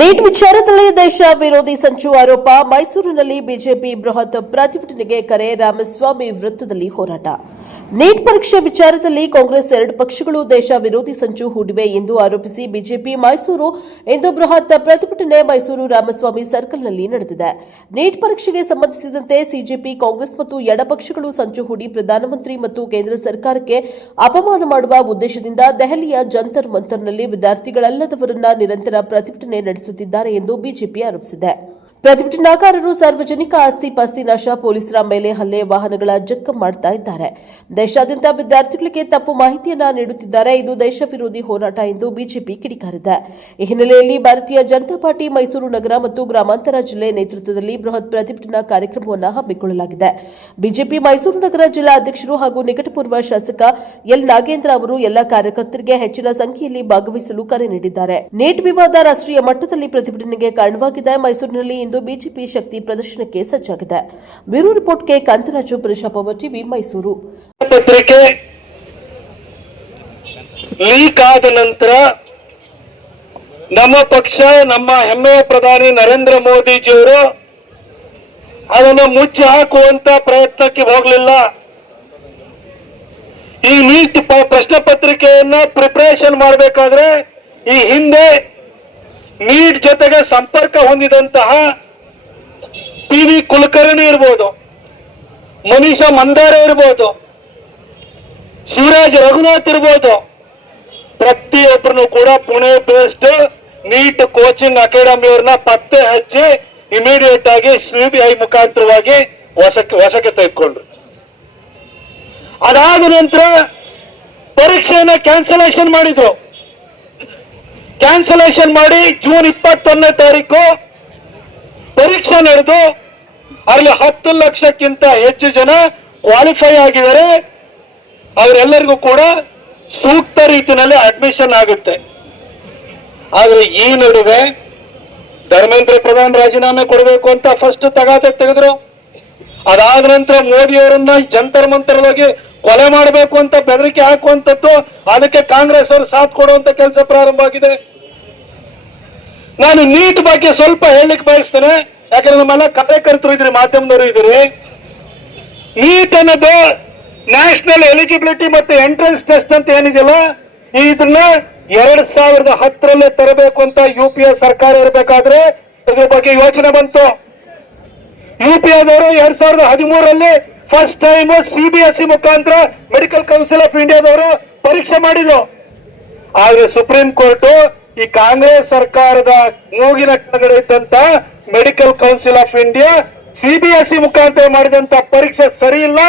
Neat ವಿಚಾರದಲ್ಲಿ ದೇಶ ವಿರೋಧಿ ಸಂಚು ಆರೋಪ. ಮೈಸೂರಿನಲ್ಲಿ ಬಿಜೆಪಿ ಬೃಹತ್ ಪ್ರತಿಭಟನೆಗೆ ಕರೆ. ರಾಮಸ್ವಾಮಿ ವೃತ್ತದಲ್ಲಿ ಹೋರಾಟ. ನೀಟ್ ಪರೀಕ್ಷೆ ವಿಚಾರದಲ್ಲಿ ಕಾಂಗ್ರೆಸ್ ಎರಡು ಪಕ್ಷಗಳು ದೇಶ ವಿರೋಧಿ ಸಂಚು ಹೂಡಿವೆ ಎಂದು ಆರೋಪಿಸಿ ಬಿಜೆಪಿ ಮೈಸೂರು ಇಂದು ಬೃಹತ್ ಪ್ರತಿಭಟನೆ ಮೈಸೂರು ರಾಮಸ್ವಾಮಿ ಸರ್ಕಲ್ನಲ್ಲಿ ನಡೆದಿದೆ. ನೀಟ್ ಪರೀಕ್ಷೆಗೆ ಸಂಬಂಧಿಸಿದಂತೆ ಸಿಜೆಪಿ, ಕಾಂಗ್ರೆಸ್ ಮತ್ತು ಎಡಪಕ್ಷಗಳು ಸಂಚು ಹೂಡಿ ಪ್ರಧಾನಮಂತ್ರಿ ಮತ್ತು ಕೇಂದ್ರ ಸರ್ಕಾರಕ್ಕೆ ಅಪಮಾನ ಮಾಡುವ ಉದ್ದೇಶದಿಂದ ದೆಹಲಿಯ ಜಂತರ್ ಮಂತರ್ನಲ್ಲಿ ವಿದ್ಯಾರ್ಥಿಗಳಲ್ಲದವರನ್ನ ನಿರಂತರ ಪ್ರತಿಭಟನೆ ನಡೆಸುತ್ತಿದ್ದಾರೆ ಎಂದು ಬಿಜೆಪಿ ಆರೋಪಿಸಿದೆ. ಪ್ರತಿಭಟನಾಕಾರರು ಸಾರ್ವಜನಿಕ ಆಸ್ತಿ ಪಾಸ್ತಿ ನಾಶ, ಪೊಲೀಸರ ಮೇಲೆ ಹಲ್ಲೆ, ವಾಹನಗಳ ಜಖಂ ಮಾಡ್ತಾ ಇದ್ದಾರೆ. ದೇಶಾದ್ಯಂತ ವಿದ್ಯಾರ್ಥಿಗಳಿಗೆ ತಪ್ಪು ಮಾಹಿತಿಯನ್ನ ನೀಡುತ್ತಿದ್ದಾರೆ. ಇದು ದೇಶ ವಿರೋಧಿ ಹೋರಾಟ ಎಂದು ಬಿಜೆಪಿ ಕಿಡಿಕಾರಿದೆ. ಈ ಹಿನ್ನೆಲೆಯಲ್ಲಿ ಭಾರತೀಯ ಜನತಾ ಪಾರ್ಟಿ ಮೈಸೂರು ನಗರ ಮತ್ತು ಗ್ರಾಮಾಂತರ ಜಿಲ್ಲೆ ನೇತೃತ್ವದಲ್ಲಿ ಬೃಹತ್ ಪ್ರತಿಭಟನಾ ಕಾರ್ಯಕ್ರಮವನ್ನು ಹಮ್ಮಿಕೊಳ್ಳಲಾಗಿದೆ. ಬಿಜೆಪಿ ಮೈಸೂರು ನಗರ ಜಿಲ್ಲಾ ಅಧ್ಯಕ್ಷರು ಹಾಗೂ ನಿಕಟಪೂರ್ವ ಶಾಸಕ ಎಲ್ ನಾಗೇಂದ್ರ ಅವರು ಎಲ್ಲ ಕಾರ್ಯಕರ್ತರಿಗೆ ಹೆಚ್ಚಿನ ಸಂಖ್ಯೆಯಲ್ಲಿ ಭಾಗವಹಿಸಲು ಕರೆ ನೀಡಿದ್ದಾರೆ. ನೀಟ್ ವಿವಾದ ರಾಷ್ಟ್ರೀಯ ಮಟ್ಟದಲ್ಲಿ ಪ್ರತಿಭಟನೆಗೆ ಕಾರಣವಾಗಿದೆ. ಮೈಸೂರಿನಲ್ಲಿ ಇಂದು ಬಿಜೆಪಿ ಶಕ್ತಿ ಪ್ರದರ್ಶನಕ್ಕೆ ಸಜ್ಜಾಗಿದೆ. ಬ್ಯೂರೋ ರಿಪೋರ್ಟ್ಗೆ ಕಾಂತರಾಜು, ಪವರ್ ಟಿವಿ, ಮೈಸೂರು. ಪತ್ರಿಕೆ ಲೀಕ್ ಆದ ನಂತರ ನಮ್ಮ ಪಕ್ಷ, ನಮ್ಮ ಹೆಮ್ಮೆಯ ಪ್ರಧಾನಿ ನರೇಂದ್ರ ಮೋದಿಜಿಯವರು ಅದನ್ನು ಮುಚ್ಚಿ ಹಾಕುವಂತ ಪ್ರಯತ್ನಕ್ಕೆ ಹೋಗಲಿಲ್ಲ. ಈ ನೀಟ್ ಪ್ರಶ್ನೆ ಪತ್ರಿಕೆಯನ್ನ ಪ್ರಿಪರೇಷನ್ ಮಾಡಬೇಕಾದ್ರೆ ಈ ಹಿಂದೆ ನೀಟ್ ಜೊತೆಗೆ ಸಂಪರ್ಕ ಹೊಂದಿದಂತಹ ಪಿ.ವಿ. ಕುಲಕರ್ಣಿ ಇರ್ಬೋದು, ಮನೀಷಾ ಮಂದಾರೆ ಇರ್ಬೋದು, ಶಿವರಾಜ್ ರಘುನಾಥ್ ಇರ್ಬೋದು, ಪ್ರತಿಯೊಬ್ಬರನ್ನು ಕೂಡ ಪುಣೆ ಬೇಸ್ಡ್ ನೀಟ್ ಕೋಚಿಂಗ್ ಅಕಾಡೆಮಿಯವ್ರನ್ನ ಪತ್ತೆ ಹಚ್ಚಿ ಇಮಿಡಿಯೇಟ್ ಆಗಿ ಸಿಬಿಐ ಮುಖಾಂತರವಾಗಿ ವಶಕ್ಕೆ ತೆಗೆದುಕೊಂಡ್ರು. ಅದಾದ ನಂತರ ಪರೀಕ್ಷೆಯನ್ನ ಕ್ಯಾನ್ಸಲೇಷನ್ ಮಾಡಿದ್ರು. ಕ್ಯಾನ್ಸಲೇಷನ್ ಮಾಡಿ ಜೂನ್ 21ನೇ ತಾರೀಕು ಪರೀಕ್ಷೆ ನಡೆದು ಅಲ್ಲಿ 10 ಲಕ್ಷಕ್ಕಿಂತ ಹೆಚ್ಚು ಜನ ಕ್ವಾಲಿಫೈ ಆಗಿದ್ದಾರೆ. ಅವರೆಲ್ಲರಿಗೂ ಕೂಡ ಸೂಕ್ತ ರೀತಿಯಲ್ಲಿ ಅಡ್ಮಿಷನ್ ಆಗುತ್ತೆ. ಆದ್ರೆ ಈ ನಡುವೆ ಧರ್ಮೇಂದ್ರ ಪ್ರಧಾನ್ ರಾಜೀನಾಮೆ ಕೊಡಬೇಕು ಅಂತ ಫಸ್ಟ್ ತಗಾದೆ ತೆಗೆದ್ರು. ಅದಾದ ನಂತರ ಮೋದಿ ಅವರನ್ನ ಜಂತರ್ ಮಂತರ್ ಹೋಗಿ ಕೊಲೆ ಮಾಡಬೇಕು ಅಂತ ಬೆದರಿಕೆ ಹಾಕುವಂಥದ್ದು, ಅದಕ್ಕೆ ಕಾಂಗ್ರೆಸ್ ಅವರು ಸಾಥ್ ಕೊಡುವಂತ ಕೆಲಸ ಪ್ರಾರಂಭ ಆಗಿದೆ. ನಾನು ನೀಟ್ ಬಗ್ಗೆ ಸ್ವಲ್ಪ ಹೇಳಲಿಕ್ಕೆ ಬಯಸ್ತೇನೆ, ಯಾಕಂದ್ರೆ ನಮ್ಮೆಲ್ಲ ಕಾರ್ಯಕರ್ತರು ಇದ್ರಿ, ಮಾಧ್ಯಮದವರು ಇದ್ರಿ. ನೀಟ್ ಅನ್ನೋದು ನ್ಯಾಷನಲ್ ಎಲಿಜಿಬಿಲಿಟಿ ಮತ್ತು ಎಂಟ್ರೆನ್ಸ್ ಟೆಸ್ಟ್ ಅಂತ ಏನಿದೆಯಲ್ಲ, ಇದನ್ನ 2010ರಲ್ಲೇ ತರಬೇಕು ಅಂತ UPA ಸರ್ಕಾರ ಇರಬೇಕಾದ್ರೆ ಇದ್ರ ಬಗ್ಗೆ ಯೋಚನೆ ಬಂತು. UPAದವರು 2013ರಲ್ಲಿ ಫಸ್ಟ್ ಟೈಮ್ CBSE ಮುಖಾಂತರ ಮೆಡಿಕಲ್ ಕೌನ್ಸಿಲ್ ಆಫ್ ಇಂಡಿಯಾದವರು ಪರೀಕ್ಷೆ ಮಾಡಿದ್ರು. ಆದ್ರೆ ಸುಪ್ರೀಂ ಕೋರ್ಟ್ ಈ ಕಾಂಗ್ರೆಸ್ ಸರ್ಕಾರದ ಮೂಗಿನ ಕೆಳಗಡೆ ಇದ್ದಂತ medical council of India CBSE ಮುಖಾಂತರ ಮಾಡಿದಂತ ಪರೀಕ್ಷೆ ಸರಿ ಇಲ್ಲ,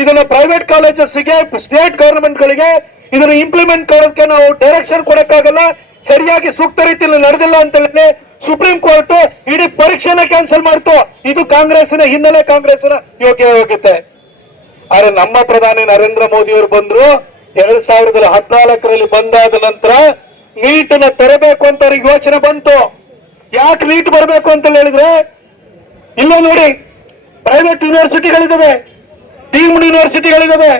ಇದನ್ನ ಪ್ರೈವೇಟ್ ಕಾಲೇಜಸ್ಗೆ, ಸ್ಟೇಟ್ ಗವರ್ಮೆಂಟ್ಗಳಿಗೆ ಇದನ್ನು ಇಂಪ್ಲಿಮೆಂಟ್ ಮಾಡೋದಕ್ಕೆ ನಾವು ಡೈರೆಕ್ಷನ್ ಕೊಡಕ್ಕಾಗಲ್ಲ, ಸರಿಯಾಗಿ ಸೂಕ್ತ ರೀತಿಯಲ್ಲಿ ನಡೆದಿಲ್ಲ ಅಂತ ಹೇಳಿ ಸುಪ್ರೀಂ ಕೋರ್ಟ್ ಇಡೀ ಪರೀಕ್ಷೆನ ಕ್ಯಾನ್ಸಲ್ ಮಾಡ್ತು. ಇದು ಕಾಂಗ್ರೆಸ್ನ ಹಿನ್ನೆಲೆ, ಕಾಂಗ್ರೆಸ್ನ ಯೋಗ್ಯತೆ. ಆದ್ರೆ ನಮ್ಮ ಪ್ರಧಾನಿ ನರೇಂದ್ರ ಮೋದಿ ಅವರು ಬಂದ್ರು. 2014ರಲ್ಲಿ ಬಂದಾದ ನಂತರ ನೀಟನ್ನ ತರಬೇಕು ಅಂತ ಅವ್ರಿಗೆ ಯೋಚನೆ ಬಂತು. ಯಾಕೆ ನೀಟ್ ಬರಬೇಕು ಅಂತ ಹೇಳಿದ್ರೆ, ಇಲ್ಲ ನೋಡಿ, ಪ್ರೈವೇಟ್ ಯೂನಿವರ್ಸಿಟಿಗಳಿದ್ದಾವೆ, ಡೀಮ್ಡ್ ಯೂನಿವರ್ಸಿಟಿಗಳಿದ್ದಾವೆ,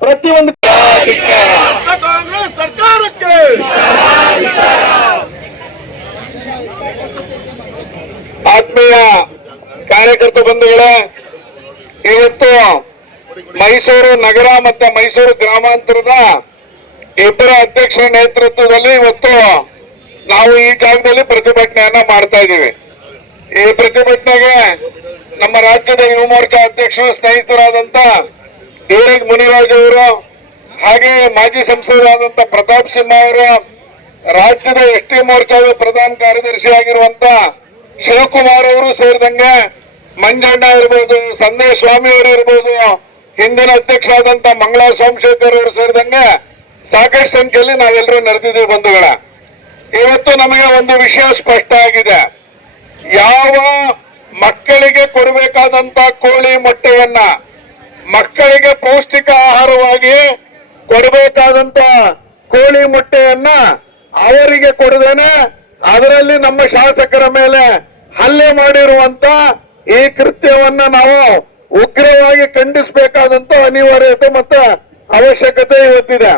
ಪ್ರತಿಯೊಂದು ಕಾಂಗ್ರೆಸ್ ಸರ್ಕಾರಕ್ಕೆ ಆತ್ಮೀಯ ಕಾರ್ಯಕರ್ತ ಬಂಧುಗಳೇ, ಇವತ್ತು ಮೈಸೂರು ನಗರ ಮತ್ತು ಮೈಸೂರು ಗ್ರಾಮಾಂತರದ ಇಬ್ಬರ ಅಧ್ಯಕ್ಷರ ನೇತೃತ್ವದಲ್ಲಿ ಇವತ್ತು ನಾವು ಈ ಜಾಗದಲ್ಲಿ ಪ್ರತಿಭಟನೆಯನ್ನ ಮಾಡ್ತಾ ಇದ್ದೀವಿ. ಈ ಪ್ರತಿಭಟನೆಗೆ ನಮ್ಮ ರಾಜ್ಯದ ಯುವ ಮೋರ್ಚಾ ಅಧ್ಯಕ್ಷರು, ಸ್ನೇಹಿತರಾದಂತ ಧೀರಜ್ ಮುನಿರಾಜ್ ಅವರು, ಹಾಗೆ ಮಾಜಿ ಸಂಸದರಾದಂತ ಪ್ರತಾಪ್ ಸಿಂಹ ಅವರು, ರಾಜ್ಯದ ST ಮೋರ್ಚಾದ ಪ್ರಧಾನ ಕಾರ್ಯದರ್ಶಿ ಆಗಿರುವಂತ ಶಿವಕುಮಾರ್ ಅವರು ಸೇರಿದಂಗೆ ಮಂಜಣ್ಣ ಇರ್ಬೋದು, ಸಂದೇಶ್ ಸ್ವಾಮಿ ಅವರು ಇರ್ಬೋದು, ಹಿಂದಿನ ಅಧ್ಯಕ್ಷರಾದಂತ ಮಂಗಳಾ ಸೋಮಶೇಖರ್ ಅವರು ಸೇರಿದಂಗೆ ಸಾಕಷ್ಟು ಸಂಖ್ಯೆಯಲ್ಲಿ ನಾವೆಲ್ಲರೂ ನಡೆದಿದ್ದೀವಿ ಬಂಧುಗಳ. ಇವತ್ತು ನಮಗೆ ಒಂದು ವಿಷಯ ಸ್ಪಷ್ಟ ಆಗಿದೆ. ಯಾವ ಮಕ್ಕಳಿಗೆ ಕೊಡಬೇಕಾದಂತ ಕೋಳಿ ಮೊಟ್ಟೆಯನ್ನ, ಮಕ್ಕಳಿಗೆ ಪೌಷ್ಟಿಕ ಆಹಾರವಾಗಿ ಕೊಡಬೇಕಾದಂತ ಕೋಳಿ ಮೊಟ್ಟೆಯನ್ನ ಅವರಿಗೆ ಕೊಡದೇನೆ ಅದರಲ್ಲಿ ನಮ್ಮ ಶಾಸಕರ ಮೇಲೆ ಹಲ್ಲೆ ಮಾಡಿರುವಂತ ಈ ಕೃತ್ಯವನ್ನ ನಾವು ಉಗ್ರವಾಗಿ ಖಂಡಿಸಬೇಕಾದಂತ ಅನಿವಾರ್ಯತೆ ಮತ್ತು ಅವಶ್ಯಕತೆ ಇವತ್ತಿದೆ.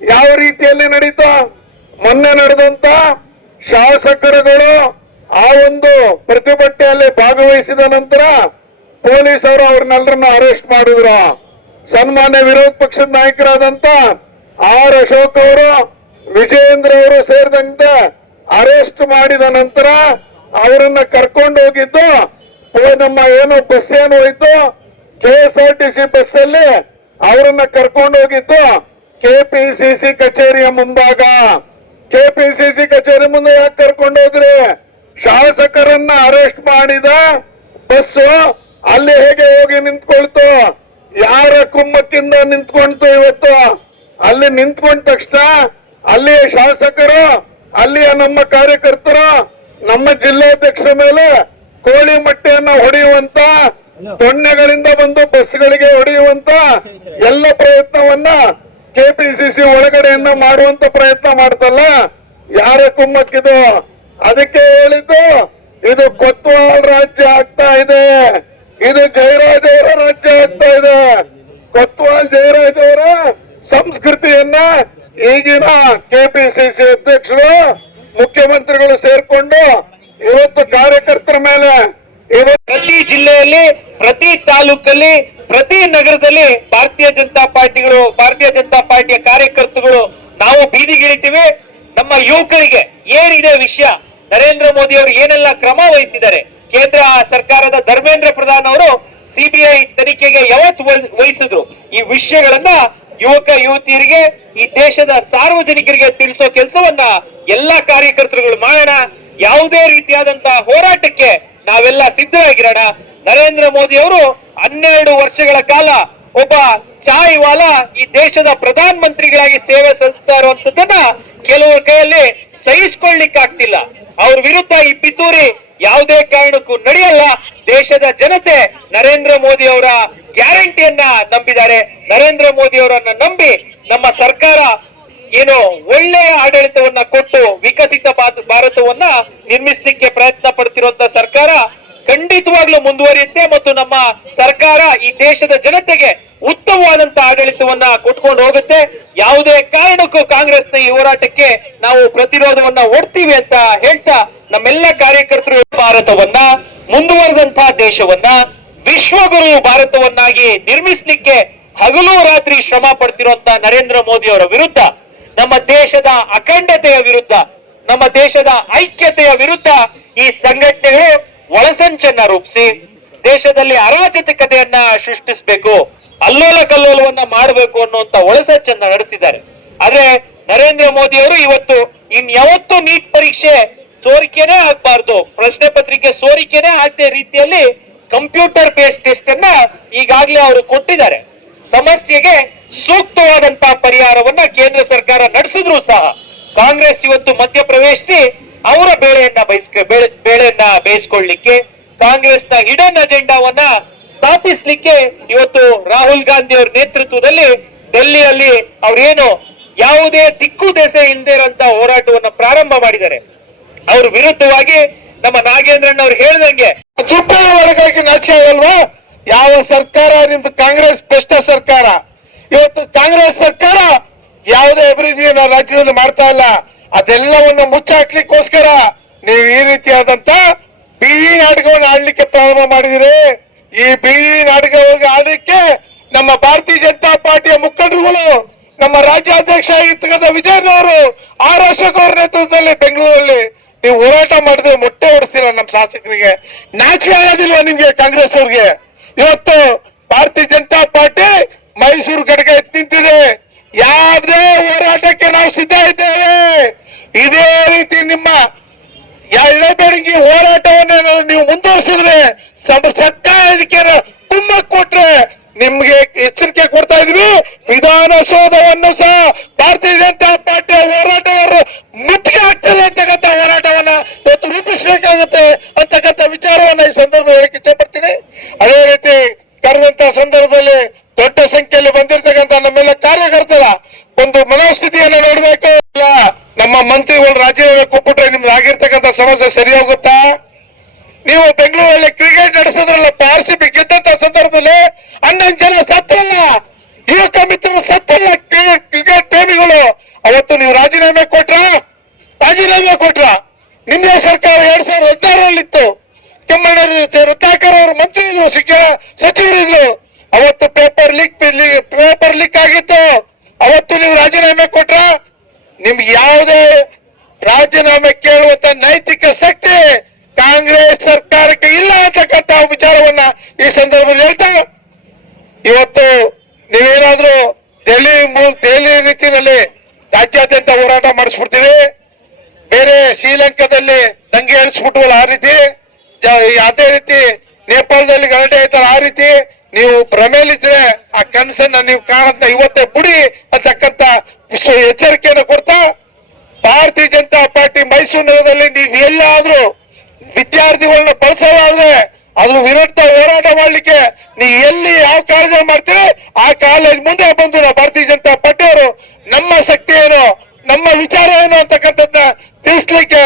ಯಾವ ರೀತಿಯಲ್ಲಿ ನಡೀತು? ಮೊನ್ನೆ ನಡೆದಂತ ಶಾಸಕರುಗಳು ಆ ಒಂದು ಪ್ರತಿಭಟನೆಯಲ್ಲಿ ಭಾಗವಹಿಸಿದ ನಂತರ ಪೊಲೀಸರು ಅವ್ರನ್ನೆಲ್ಲರನ್ನ ಅರೆಸ್ಟ್ ಮಾಡಿದ್ರು. ಸನ್ಮಾನ್ಯ ವಿರೋಧ ಪಕ್ಷದ ನಾಯಕರಾದಂತ ಆರ್ ಅಶೋಕ್ ಅವರು, ವಿಜಯೇಂದ್ರ ಅವರು ಸೇರಿದಂತೆ ಅರೆಸ್ಟ್ ಮಾಡಿದ ನಂತರ ಅವರನ್ನ ಕರ್ಕೊಂಡು ಹೋಗಿದ್ದು ನಮ್ಮ ಏನೋ ಬಸ್ ಏನು ಹೋಯ್ತು KSRTC ಬಸ್ ಅಲ್ಲಿ ಅವರನ್ನ ಕರ್ಕೊಂಡು ಹೋಗಿದ್ದು KPCC ಕಚೇರಿಯ ಮುಂಭಾಗ. KPCC ಕಚೇರಿ ಮುಂದೆ ಯಾಕೆ ಕರ್ಕೊಂಡು ಹೋದ್ರಿ? ಶಾಸಕರನ್ನ ಅರೆಸ್ಟ್ ಮಾಡಿದ ಬಸ್ ಅಲ್ಲಿ ಹೇಗೆ ಹೋಗಿ ನಿಂತ್ಕೊಳ್ತು? ಯಾರ ಕುಮ್ಮಕ್ಕಿಂದ ನಿಂತ್ಕೊಳ್ತು? ಇವತ್ತು ಅಲ್ಲಿ ನಿಂತ್ಕೊಂಡ ತಕ್ಷಣ ಅಲ್ಲಿಯ ಶಾಸಕರು, ಅಲ್ಲಿಯ ನಮ್ಮ ಕಾರ್ಯಕರ್ತರು ನಮ್ಮ ಜಿಲ್ಲಾಧ್ಯಕ್ಷರ ಮೇಲೆ ಕೋಳಿ ಮೊಟ್ಟೆಯನ್ನ ಹೊಡೆಯುವಂತ, ದೊಣ್ಣೆಗಳಿಂದ ಬಂದು ಬಸ್ಗಳಿಗೆ ಹೊಡೆಯುವಂತ ಎಲ್ಲ ಪ್ರಯತ್ನವನ್ನ KPCC ಒಳಗಡೆಯನ್ನ ಮಾಡುವಂತ ಪ್ರಯತ್ನ ಮಾಡ್ತಲ್ಲ, ಯಾರ ಕುಮ್ಮಕ್ಕಿದು? ಅದಕ್ಕೆ ಹೇಳಿದ್ದು ಇದು ಕೊತ್ವಾಲ್ ರಾಜ್ಯ ಆಗ್ತಾ ಇದೆ, ಇದು ಜಯರಾಜ್ ಅವರ ರಾಜ್ಯ ಆಗ್ತಾ ಇದೆ. ಕೊತ್ವಾಲ್ ಜಯರಾಜ್ ಅವರ ಸಂಸ್ಕೃತಿಯನ್ನ ಈಗಿನ KPCC ಅಧ್ಯಕ್ಷರು, ಮುಖ್ಯಮಂತ್ರಿಗಳು ಸೇರ್ಕೊಂಡು ಇವತ್ತು ಕಾರ್ಯಕರ್ತರ ಮೇಲೆ ಪ್ರತಿ ಜಿಲ್ಲೆಯಲ್ಲಿ, ಪ್ರತಿ ತಾಲೂಕಲ್ಲಿ, ಪ್ರತಿ ನಗರದಲ್ಲಿ ಭಾರತೀಯ ಜನತಾ ಪಾರ್ಟಿಯ ಕಾರ್ಯಕರ್ತರುಗಳು ನಾವು ಬೀದಿಗಿಳಿತೀವಿ. ನಮ್ಮ ಯುವಕರಿಗೆ ಏನಿದೆ ವಿಷಯ, ನರೇಂದ್ರ ಮೋದಿ ಅವರು ಏನೆಲ್ಲ ಕ್ರಮ ವಹಿಸಿದ್ದಾರೆ, ಕೇಂದ್ರ ಸರ್ಕಾರದ ಧರ್ಮೇಂದ್ರ ಪ್ರಧಾನ್ ಅವರು CBI ತನಿಖೆಗೆ ಯಾವತ್ತು ವಹಿಸಿದ್ರು, ಈ ವಿಷಯಗಳನ್ನ ಯುವಕ ಯುವತಿಯರಿಗೆ, ಈ ದೇಶದ ಸಾರ್ವಜನಿಕರಿಗೆ ತಿಳಿಸೋ ಕೆಲಸವನ್ನ ಎಲ್ಲಾ ಕಾರ್ಯಕರ್ತರುಗಳು ಮಾಡೋಣ. ಯಾವುದೇ ರೀತಿಯಾದಂತಹ ಹೋರಾಟಕ್ಕೆ ನಾವೆಲ್ಲ ಸಿದ್ಧರಾಗಿರೋಣ. ನರೇಂದ್ರ ಮೋದಿ ಅವರು 12 ವರ್ಷಗಳ ಕಾಲ ಒಬ್ಬ ಚಾಯ್ ವಾಲಾ ಈ ದೇಶದ ಪ್ರಧಾನ ಮಂತ್ರಿಗಳಾಗಿ ಸೇವೆ ಸಲ್ಲಿಸ್ತಾ ಇರುವಂತದ್ದನ್ನ ಕೆಲವರ ಕೈಯಲ್ಲಿ ಸಹಿಸಿಕೊಳ್ಳಿಕ್ಕಾಗ್ತಿಲ್ಲ. ಅವ್ರ ವಿರುದ್ಧ ಈ ಪಿತೂರಿ ಯಾವುದೇ ಕಾರಣಕ್ಕೂ ನಡೆಯಲ್ಲ. ದೇಶದ ಜನತೆ ನರೇಂದ್ರ ಮೋದಿ ಅವರ ಗ್ಯಾರಂಟಿಯನ್ನ ನಂಬಿದ್ದಾರೆ. ನರೇಂದ್ರ ಮೋದಿ ಅವರನ್ನ ನಂಬಿ ನಮ್ಮ ಸರ್ಕಾರ ಏನು ಒಳ್ಳೆಯ ಆಡಳಿತವನ್ನ ಕೊಟ್ಟು ವಿಕಸಿತ ಭಾರತವನ್ನ ನಿರ್ಮಿಸಲಿಕ್ಕೆ ಪ್ರಯತ್ನ ಪಡ್ತಿರುವಂತ ಸರ್ಕಾರ ಖಂಡಿತವಾಗ್ಲೂ ಮುಂದುವರಿಯುತ್ತೆ ಮತ್ತು ನಮ್ಮ ಸರ್ಕಾರ ಈ ದೇಶದ ಜನತೆಗೆ ಉತ್ತಮವಾದಂತಹ ಆಡಳಿತವನ್ನ ಕೊಟ್ಕೊಂಡು ಹೋಗುತ್ತೆ. ಯಾವುದೇ ಕಾರಣಕ್ಕೂ ಕಾಂಗ್ರೆಸ್ನ ಈ ಹೋರಾಟಕ್ಕೆ ನಾವು ಪ್ರತಿರೋಧವನ್ನ ಒಡ್ತೀವಿ ಅಂತ ಹೇಳ್ತಾ ನಮ್ಮೆಲ್ಲ ಕಾರ್ಯಕರ್ತರು ಭಾರತವನ್ನ, ಮುಂದುವರೆದಂತಹ ದೇಶವನ್ನ ವಿಶ್ವಗುರು ಭಾರತವನ್ನಾಗಿ ನಿರ್ಮಿಸಲಿಕ್ಕೆ ಹಗಲು ರಾತ್ರಿ ಶ್ರಮ ಪಡ್ತಿರುವಂತಹ ನರೇಂದ್ರ ಮೋದಿ ಅವರ ವಿರುದ್ಧ, ನಮ್ಮ ದೇಶದ ಅಖಂಡತೆಯ ವಿರುದ್ಧ, ನಮ್ಮ ದೇಶದ ಐಕ್ಯತೆಯ ವಿರುದ್ಧ ಈ ಸಂಘಟನೆಗಳು ಒಳಸಂಚನ್ನ ರೂಪಿಸಿ ದೇಶದಲ್ಲಿ ಅರಾಜಕತೆಯನ್ನ ಸೃಷ್ಟಿಸಬೇಕು, ಅಲ್ಲೋಲ ಕಲ್ಲೋಲವನ್ನ ಮಾಡಬೇಕು ಅನ್ನುವಂತ ಒಳಸಂಚನ್ನ ನಡೆಸಿದ್ದಾರೆ. ಆದ್ರೆ ನರೇಂದ್ರ ಮೋದಿ ಅವರು ಇವತ್ತು ಇನ್ಯಾವತ್ತೂ ನೀಟ್ ಪರೀಕ್ಷೆ ಸೋರಿಕೆನೇ ಆಗ್ಬಾರ್ದು, ಪ್ರಶ್ನೆ ಪತ್ರಿಕೆ ಸೋರಿಕೆನೇ ಆಗದೆ ರೀತಿಯಲ್ಲಿ ಕಂಪ್ಯೂಟರ್ ಬೇಸ್ಡ್ ಟೆಸ್ಟ್ ಅನ್ನ ಈಗಾಗಲೇ ಅವರು ಕೊಟ್ಟಿದ್ದಾರೆ. ಸಮಸ್ಯೆಗೆ ಸೂಕ್ತವಾದಂತಹ ಪರಿಹಾರವನ್ನ ಕೇಂದ್ರ ಸರ್ಕಾರ ನಡೆಸಿದ್ರು ಸಹ ಕಾಂಗ್ರೆಸ್ ಇವತ್ತು ಮಧ್ಯಪ್ರವೇಶಿಸಿ ಅವರ ಬೇಳೆಯನ್ನ ಬೇಯಿಸ್ಕೊಳ್ಳಿಕ್ಕೆ, ಕಾಂಗ್ರೆಸ್ನ ಹಿಡನ್ ಅಜೆಂಡಾವನ್ನ ಸ್ಥಾಪಿಸಲಿಕ್ಕೆ ಇವತ್ತು ರಾಹುಲ್ ಗಾಂಧಿ ಅವರ ನೇತೃತ್ವದಲ್ಲಿ ಡೆಲ್ಲಿಯಲ್ಲಿ ಅವರೇನು ಯಾವುದೇ ದಿಕ್ಕು ದೆಸೆ ಇಲ್ಲದೆ ಇರುವಂತ ಹೋರಾಟವನ್ನ ಪ್ರಾರಂಭ ಮಾಡಿದ್ದಾರೆ. ಅವ್ರ ವಿರುದ್ಧವಾಗಿ ನಮ್ಮ ನಾಗೇಂದ್ರನ್ ಅವ್ರು ಹೇಳ್ದಂಗೆ ಒಳಗಾಗಿ ನಾಚಿಕೆ ಆಗಲ್ವಾ? ಯಾವ ಸರ್ಕಾರ ನಿಮ್ದು? ಕಾಂಗ್ರೆಸ್ ಭ್ರಷ್ಟ ಸರ್ಕಾರ. ಇವತ್ತು ಕಾಂಗ್ರೆಸ್ ಸರ್ಕಾರ ಯಾವುದೇ ಅಭಿವೃದ್ಧಿಯನ್ನ ರಾಜ್ಯದಲ್ಲಿ ಮಾಡ್ತಾ ಇಲ್ಲ. ಅದೆಲ್ಲವನ್ನು ಮುಚ್ಚಾಕ್ಲಿಕ್ಕೋಸ್ಕರ ನೀವು ಈ ರೀತಿಯಾದಂತ ಬೀದಿ ನಾಟಕವನ್ನು ಆಡ್ಲಿಕ್ಕೆ ಪ್ರಾರಂಭ ಮಾಡಿದಿರಿ. ಈ ಬೀದಿ ನಾಟಕವಾಗಿ ಆಡಲಿಕ್ಕೆ ನಮ್ಮ ಭಾರತೀಯ ಜನತಾ ಪಾರ್ಟಿಯ ಮುಖಂಡರುಗಳು, ನಮ್ಮ ರಾಜ್ಯಾಧ್ಯಕ್ಷ ಆಗಿರ್ತಕ್ಕಂಥ ವಿಜಯನವರು, ಆರ್ ಅಶೋಕ್ ಅವರ ನೇತೃತ್ವದಲ್ಲಿ ಬೆಂಗಳೂರಲ್ಲಿ ನೀವು ಹೋರಾಟ ಮಾಡಿದ್ರೆ ಮೊಟ್ಟೆ ಹೊಡಿಸ್ತೀರ ನಮ್ಮ ಶಾಸಕರಿಗೆ. ನಾಚಿಕೆ ಆಗೋದಿಲ್ವಾ ನಿಮ್ಗೆ ಕಾಂಗ್ರೆಸ್ ಅವ್ರಿಗೆ? ಇವತ್ತು ಭಾರತೀಯ ಜನತಾ ಪಾರ್ಟಿ ಮೈಸೂರು ಕಡೆಗೆ ನಿಂತಿದೆ. ಯಾವುದೇ ಹೋರಾಟಕ್ಕೆ ನಾವು ಸಿದ್ಧ ಇದ್ದೇವೆ. ಇದೇ ರೀತಿ ನಿಮ್ಮ ಎಳೆಬೆರಗಿ ಹೋರಾಟವನ್ನು ನೀವು ಮುಂದುವರಿಸಿದ್ರೆ, ಸರ್ಕಾರ ಇದಕ್ಕೆ ಕುಮ್ಮಕ್ ಕೊಟ್ರೆ ನಿಮ್ಗೆ ಎಚ್ಚರಿಕೆ ಕೊಡ್ತಾ ಇದ್ವಿ. ವಿಧಾನಸೌಧವನ್ನು ಸಹ ಭಾರತೀಯ ಜನತಾ ಪಾರ್ಟಿಯ ಹೋರಾಟಗಾರರು ಮುತ್ತಿಗೆ ಆಗ್ತಾರೆ ಅಂತಕ್ಕಂಥ ಹೋರಾಟವನ್ನ ಇವತ್ತು ರೂಪಿಸಬೇಕಾಗುತ್ತೆ ಅಂತಕ್ಕಂಥ ವಿಚಾರವನ್ನ ಈ ಸಂದರ್ಭದಲ್ಲಿ ಹೇಳಕ್ಕೆ ಇಚ್ಛೆ ಪಡ್ತೀನಿ. ಅದೇ ರೀತಿ ಕರೆದಂತ ಸಂದರ್ಭದಲ್ಲಿ ದೊಡ್ಡ ಸಂಖ್ಯೆಯಲ್ಲಿ ಬಂದಿರತಕ್ಕಂಥ ನಮ್ಮೆಲ್ಲ ಕಾರ್ಯಕರ್ತರ ಒಂದು ಮನೋಸ್ಥಿತಿಯನ್ನು ನೋಡ್ಬೇಕು. ನಮ್ಮ ಮಂತ್ರಿಗಳು ರಾಜೀನಾಮೆ ಕೊಟ್ಬಿಟ್ರೆ ನಿಮ್ದು ಆಗಿರ್ತಕ್ಕಂಥ ಸಮಸ್ಯೆ ಸರಿ ಹೋಗುತ್ತಾ? ನೀವು ಬೆಂಗಳೂರಲ್ಲಿ ಕ್ರಿಕೆಟ್ ನಡೆಸೋದ್ರಲ್ಲ, RCB ಗೆದ್ದಂತ ಸಂದರ್ಭದಲ್ಲಿ 11 ಜನ ಸತ್ತಲ್ಲ, ಯುವಕ ಮಿತ್ರರು ಸತ್ತಲ್ಲ, ಕ್ರಿಕೆಟ್ ಪ್ರೇಮಿಗಳು. ಅವತ್ತು ನೀವು ರಾಜೀನಾಮೆ ಕೊಟ್ರ? ನಿನ್ನೆ ಸರ್ಕಾರ 2016 ಕೆಮ್ಮಣ್ಣ ರತ್ನಾಕರ್ ಅವರು ಮಂತ್ರಿ ಇದ್ರು, ಶಿಕ್ಷಣ ಸಚಿವರಿದ್ರು. ಅವತ್ತು ಪೇಪರ್ ಲೀಕ್ ಆಗಿತ್ತು. ಅವತ್ತು ನೀವು ರಾಜೀನಾಮೆ ಕೊಟ್ರ? ನಿಮ್ಗೆ ಯಾವುದೇ ರಾಜೀನಾಮೆ ಕೇಳುವಂತ ನೈತಿಕ ಶಕ್ತಿ ಕಾಂಗ್ರೆಸ್ ಸರ್ಕಾರಕ್ಕೆ ಇಲ್ಲ ಅಂತಕ್ಕಂಥ ವಿಚಾರವನ್ನ ಈ ಸಂದರ್ಭದಲ್ಲಿ ಹೇಳ್ತಾ, ಇವತ್ತು ನೀವೇನಾದ್ರೂ ದೆಹಲಿ ರೀತಿಯಲ್ಲಿ ರಾಜ್ಯಾದ್ಯಂತ ಹೋರಾಟ ಮಾಡಿಸ್ಬಿಡ್ತೀವಿ. ಬೇರೆ ಶ್ರೀಲಂಕಾದಲ್ಲಿ ದಂಗೆ ಎಣಿಸ್ಬಿಟ್ವಲ್ಲ ಆ ರೀತಿ, ಅದೇ ರೀತಿ ನೇಪಾಳದಲ್ಲಿ ಗಲಾಟೆ ಆಯ್ತಲ್ಲ ಆ ರೀತಿ ನೀವು ಭ್ರಮೇಲಿದ್ರೆ ಆ ಕನಸನ್ನ ನೀವು ಕಾಣಂತ ಇವತ್ತೇ ಬುಡಿ ಅಂತಕ್ಕಂಥ ಎಚ್ಚರಿಕೆಯನ್ನು ಕೊಡ್ತಾ, ಭಾರತೀಯ ಜನತಾ ಪಾರ್ಟಿ ಮೈಸೂರು ನಗರದಲ್ಲಿ ನೀವು ಎಲ್ಲಾದ್ರೂ ವಿದ್ಯಾರ್ಥಿಗಳನ್ನ ಬಳಸೋದಾದ್ರೆ ಅದ್ರ ವಿರುದ್ಧ ಹೋರಾಟ ಮಾಡ್ಲಿಕ್ಕೆ ನೀವು ಎಲ್ಲಿ ಯಾವ ಕಾಲೇಜ್ ಮಾಡ್ತೀವಿ ಆ ಕಾಲೇಜ್ ಮುಂದೆ ಬಂದು ನಾವು ಭಾರತೀಯ ಜನತಾ ಪಾರ್ಟಿಯವರು ನಮ್ಮ ಶಕ್ತಿ ಏನು, ನಮ್ಮ ವಿಚಾರ ಏನು ಅಂತಕ್ಕಂಥದ್ದನ್ನ ತಿಳಿಸ್ಲಿಕ್ಕೆ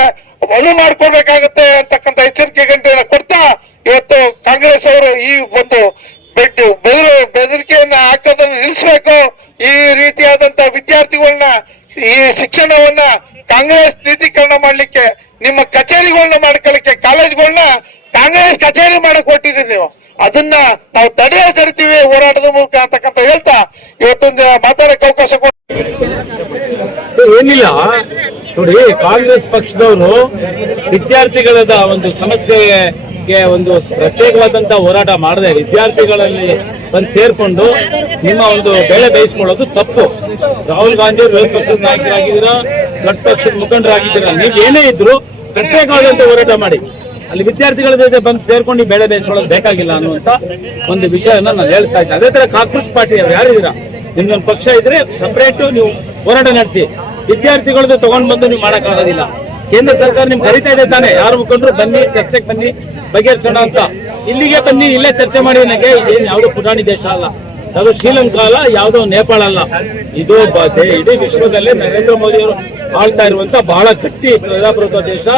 ಅನುವು ಮಾಡ್ಕೊಳ್ಬೇಕಾಗತ್ತೆ ಅಂತಕ್ಕಂಥ ಎಚ್ಚರಿಕೆ ಗಂಟೆಯನ್ನು ಕೊಡ್ತಾ, ಇವತ್ತು ಕಾಂಗ್ರೆಸ್ ಅವರು ಈ ಒಂದು ಬೆದರಿಕೆಯನ್ನ ಹಾಕೋದನ್ನ ನಿಲ್ಲಿಸಬೇಕು. ಈ ರೀತಿಯಾದಂತ ವಿದ್ಯಾರ್ಥಿಗಳನ್ನ ಈ ಶಿಕ್ಷಣವನ್ನ ಕಾಂಗ್ರೆಸ್ ನೀತೀಕರಣ ಮಾಡ್ಲಿಕ್ಕೆ, ನಿಮ್ಮ ಕಚೇರಿಗಳನ್ನ ಮಾಡ್ಕೊಳ್ಳಿಕ್ಕೆ ಕಾಲೇಜ್ಗಳನ್ನ ಕಾಂಗ್ರೆಸ್ ಕಚೇರಿ ಮಾಡಕ್ ಕೊಟ್ಟಿದ್ದೀರಿ ನೀವು. ಅದನ್ನ ನಾವು ತಡೆಯುತ್ತೀವಿ ಹೋರಾಟದ ಮೂಲಕ ಅಂತಕ್ಕಂಥ ಹೇಳ್ತಾ ಇವತ್ತೊಂದು ಮಾತಾಡಕ್ಕೆ ಅವಕಾಶ ಏನಿಲ್ಲ ನೋಡಿ, ಕಾಂಗ್ರೆಸ್ ಪಕ್ಷದವರು ವಿದ್ಯಾರ್ಥಿಗಳದ ಒಂದು ಸಮಸ್ಯೆಗೆ ಒಂದು ಪ್ರತ್ಯೇಕವಾದಂತಹ ಹೋರಾಟ ಮಾಡದೆ ವಿದ್ಯಾರ್ಥಿಗಳಲ್ಲಿ ಬಂದು ಸೇರ್ಕೊಂಡು ನಿಮ್ಮ ಒಂದು ಬೆಳೆ ಬೇಯಿಸ್ಕೊಳ್ಳೋದು ತಪ್ಪು. ರಾಹುಲ್ ಗಾಂಧಿ ವಿರೋಧ ಪಕ್ಷದ ನಾಯಕರಾಗಿದ್ದೀರಾ, ದೊಡ್ಡ ಪಕ್ಷದ ಮುಖಂಡರಾಗಿದ್ದೀರಾ, ನೀವು ಏನೇ ಇದ್ರು ಪ್ರತ್ಯೇಕವಾದಂತ ಹೋರಾಟ ಮಾಡಿ. ಅಲ್ಲಿ ವಿದ್ಯಾರ್ಥಿಗಳ ಜೊತೆ ಬಂದು ಸೇರ್ಕೊಂಡು ಬೆಳೆ ಬೇಯಿಸ್ಕೊಳ್ಳೋದು ಬೇಕಾಗಿಲ್ಲ ಅನ್ನುವಂತ ಒಂದು ವಿಷಯನ ನಾನು ಹೇಳ್ತಾ ಇದ್ದೆ. ಅದೇ ತರ ಕಾಂಗ್ರೆಸ್ ಪಾರ್ಟಿ ಅವ್ರು ಯಾರಿದ್ದೀರಾ, ನಿಮ್ದೊಂದು ಪಕ್ಷ ಇದ್ರೆ ಸಪರೇಟ್ ನೀವು ಹೋರಾಟ ನಡೆಸಿ. ವಿದ್ಯಾರ್ಥಿಗಳದ್ದು ತಗೊಂಡ್ ಬಂದು ನೀವು ಮಾಡಕ್ಕಾಗೋದಿಲ್ಲ. ಕೇಂದ್ರ ಸರ್ಕಾರ ನಿಮ್ಗೆ ಕರಿತಾ ಇದೆ ತಾನೆ, ಯಾರು ಮುಖಂಡರು ಬನ್ನಿ ಚರ್ಚೆಗೆ ಬನ್ನಿ ಬಗೆಹರಿಸೋಣ ಅಂತ. ಇಲ್ಲಿಗೆ ಬನ್ನಿ, ಇಲ್ಲೇ ಚರ್ಚೆ ಮಾಡಿ. ನನಗೆ ಏನ್ ಯಾವ್ದೋ ಪುಟಾಣಿ ದೇಶ ಅಲ್ಲ, ಯಾವ್ದೋ ಶ್ರೀಲಂಕಾ ಅಲ್ಲ, ಯಾವ್ದೋ ನೇಪಾಳ ಅಲ್ಲ. ಇದು ಇಡೀ ವಿಶ್ವದಲ್ಲೇ ನರೇಂದ್ರ ಮೋದಿ ಅವರು ಆಳ್ತಾ ಇರುವಂತ ಬಹಳ ಗಟ್ಟಿ ಪ್ರಜಾಪ್ರಭುತ್ವ ದೇಶ,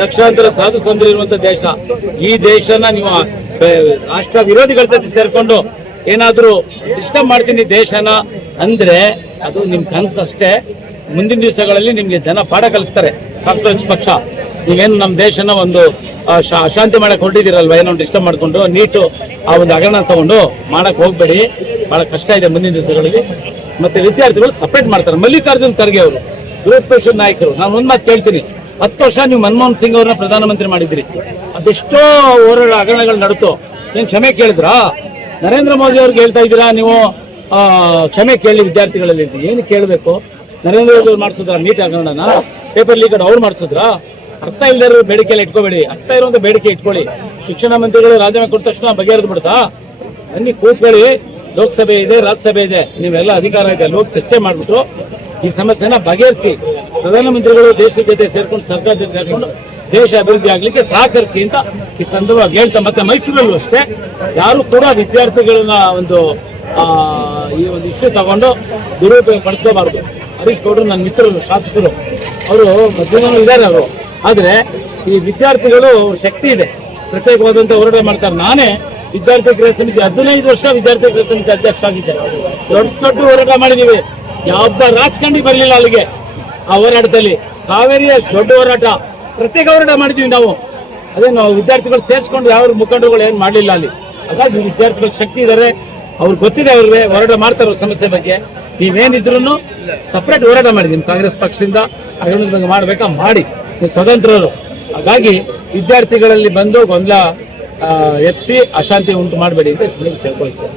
ಲಕ್ಷಾಂತರ ಸಾಧು ಸಂತರು ಇರುವಂತ ದೇಶ. ಈ ದೇಶನ ನೀವು ರಾಷ್ಟ್ರ ವಿರೋಧಿಗಳ ಜೊತೆ ಸೇರ್ಕೊಂಡು ಏನಾದ್ರೂ ಡಿಸ್ಟರ್ಬ್ ಮಾಡ್ತೀನಿ ದೇಶನ ಅಂದ್ರೆ ಅದು ನಿಮ್ ಕನಸು ಅಷ್ಟೇ. ಮುಂದಿನ ದಿವಸಗಳಲ್ಲಿ ನಿಮ್ಗೆ ಜನ ಪಾಠ ಕಲಿಸ್ತಾರೆ. ಕಾಂಗ್ರೆಸ್ ಪಕ್ಷ ನೀವೇನು ನಮ್ಮ ದೇಶನ ಒಂದು ಅಶಾಂತಿ ಮಾಡಕ್ ಹೊರಟಿದ್ದೀರಲ್ವ, ಏನೋ ಡಿಸ್ಟರ್ಬ್ ಮಾಡ್ಕೊಂಡು ನೀಟು ಆ ಒಂದು ಹಗರಣ ತಗೊಂಡು ಮಾಡಕ್ ಹೋಗ್ಬೇಡಿ. ಬಹಳ ಕಷ್ಟ ಇದೆ ಮುಂದಿನ ದಿವಸಗಳಲ್ಲಿ. ಮತ್ತೆ ವಿದ್ಯಾರ್ಥಿಗಳು ಸಪರೇಟ್ ಮಾಡ್ತಾರೆ. ಮಲ್ಲಿಕಾರ್ಜುನ್ ಖರ್ಗೆ ಅವರು ವಿರೋಧ ಪಕ್ಷದ ನಾಯಕರು. ನಾನು ಒಂದ್ ಮಾತು ಕೇಳ್ತೀನಿ, 10 ವರ್ಷ ನೀವು ಮನಮೋಹನ್ ಸಿಂಗ್ ಅವ್ರನ್ನ ಪ್ರಧಾನಮಂತ್ರಿ ಮಾಡಿದ್ರಿ, ಅದೆಷ್ಟೋ ಹೋರಾಟ ಹಗರಣಗಳು ನಡೀತು, ಏನ್ ಕ್ಷಮೆ ಕೇಳಿದ್ರಾ? ನರೇಂದ್ರ ಮೋದಿ ಅವ್ರಿಗೆ ಹೇಳ್ತಾ ಇದ್ದೀರಾ ನೀವು ಕ್ಷಮೆ ಕೇಳಿ ವಿದ್ಯಾರ್ಥಿಗಳಲ್ಲಿ. ಏನು ಕೇಳಬೇಕು? ನರೇಂದ್ರ ಮೋದಿ ಅವ್ರು ಮಾಡಿಸಿದ್ರ ನೀಟ್ ಹಗರಣನ? ಪೇಪರ್ ಲೀಕ್ ಅವ್ರು ಮಾಡಿಸಿದ್ರ? ಅರ್ಥ ಇಲ್ಲದ ಬೇಡಿಕೆಯಲ್ಲಿ ಇಟ್ಕೋಬೇಡಿ, ಅರ್ಥ ಇರುವಂತ ಬೇಡಿಕೆ ಇಟ್ಕೊಳ್ಳಿ. ಶಿಕ್ಷಣ ಮಂತ್ರಿಗಳು ರಾಜೀನಾಮೆ ಕೊಟ್ಟ ತಕ್ಷಣ ಬಗೆಹರಿದು ಬಿಡ್ತಾ? ಬನ್ನಿ ಕೂತ್ಕೊಳ್ಳಿ, ಲೋಕಸಭೆ ಇದೆ, ರಾಜ್ಯಸಭೆ ಇದೆ, ನೀವೆಲ್ಲ ಅಧಿಕಾರ ಇದೆ, ಲೋಕ ಚರ್ಚೆ ಮಾಡ್ಬಿಟ್ಟು ಈ ಸಮಸ್ಯೆನ ಬಗೆಹರಿಸಿ. ಪ್ರಧಾನಮಂತ್ರಿಗಳು ದೇಶದ ಜೊತೆ ಸೇರ್ಕೊಂಡು ಸರ್ಕಾರ ಜೊತೆ ಸೇರ್ಕೊಂಡು ದೇಶ ಅಭಿವೃದ್ಧಿ ಆಗ್ಲಿಕ್ಕೆ ಸಹಕರಿಸಿ ಅಂತ ಈ ಸಂದರ್ಭವಾಗಿ ಹೇಳ್ತಾ, ಮತ್ತೆ ಮೈಸೂರಲ್ಲೂ ಅಷ್ಟೇ ಯಾರು ಕೂಡ ವಿದ್ಯಾರ್ಥಿಗಳನ್ನ ಒಂದು ಈ ಒಂದು ಇಶ್ಯೂ ತಗೊಂಡು ದುರುಪಯೋಗ ಪಡಿಸ್ಕೋಬಾರ್ದು. ಹರೀಶ್ ಗೌಡರು ನನ್ನ ಮಿತ್ರರು, ಶಾಸಕರು, ಅವರು ಮಧ್ಯದಲ್ಲಿ ಇದ್ದಾರೆ ಅವರು. ಆದ್ರೆ ಈ ವಿದ್ಯಾರ್ಥಿಗಳು ಶಕ್ತಿ ಇದೆ, ಪ್ರತ್ಯೇಕವಾದಂತ ಹೋರಾಟ ಮಾಡ್ತಾರೆ. ನಾನೇ ವಿದ್ಯಾರ್ಥಿ ಕ್ರಿಯಾ ಸಮಿತಿ 15 ವರ್ಷ ವಿದ್ಯಾರ್ಥಿ ಕ್ರಿಯಾ ಸಮಿತಿ ಅಧ್ಯಕ್ಷ ಆಗಿದ್ದೆ. ದೊಡ್ಡ ಹೋರಾಟ ಮಾಡಿದೀವಿ, ಯಾವೊಬ್ಬ ರಾಜಕಾರಣಿ ಬರಲಿಲ್ಲ ಅಲ್ಲಿಗೆ. ಆ ಹೋರಾಟದಲ್ಲಿ ಕಾವೇರಿ ದೊಡ್ಡ ಹೋರಾಟ, ಪ್ರತ್ಯೇಕ ಹೋರಾಟ ಮಾಡಿದೀವಿ ನಾವು. ಅದೇ ನಾವು ವಿದ್ಯಾರ್ಥಿಗಳು ಸೇರಿಸ್ಕೊಂಡು ಯಾವ ಮುಖಂಡರುಗಳು ಏನ್ ಮಾಡಲಿಲ್ಲ ಅಲ್ಲಿ. ಹಾಗಾಗಿ ವಿದ್ಯಾರ್ಥಿಗಳ ಶಕ್ತಿ ಇದ್ದಾರೆ, ಅವ್ರಿಗೆ ಗೊತ್ತಿದೆ, ಅವ್ರಿಗೆ ಹೋರಾಟ ಮಾಡ್ತಾರೆ ಸಮಸ್ಯೆ ಬಗ್ಗೆ. ನೀವೇನಿದ್ರು ಸಪರೇಟ್ ಹೋರಾಟ ಮಾಡಿ. ನಿಮ್ ಕಾಂಗ್ರೆಸ್ ಪಕ್ಷದಿಂದ ಹಗರಣದ ಬಗ್ಗೆ ಮಾಡ್ಬೇಕಾ ಮಾಡಿ, ನೀವು ಸ್ವತಂತ್ರರು. ಹಾಗಾಗಿ ವಿದ್ಯಾರ್ಥಿಗಳಲ್ಲಿ ಬಂದು ಗೊಂದಲ ಎಪ್ಸಿ ಅಶಾಂತಿ ಉಂಟು ಮಾಡಬೇಡಿ ಅಂತ ಕೇಳ್ಕೊಳ್ಳಿ ಸರ್.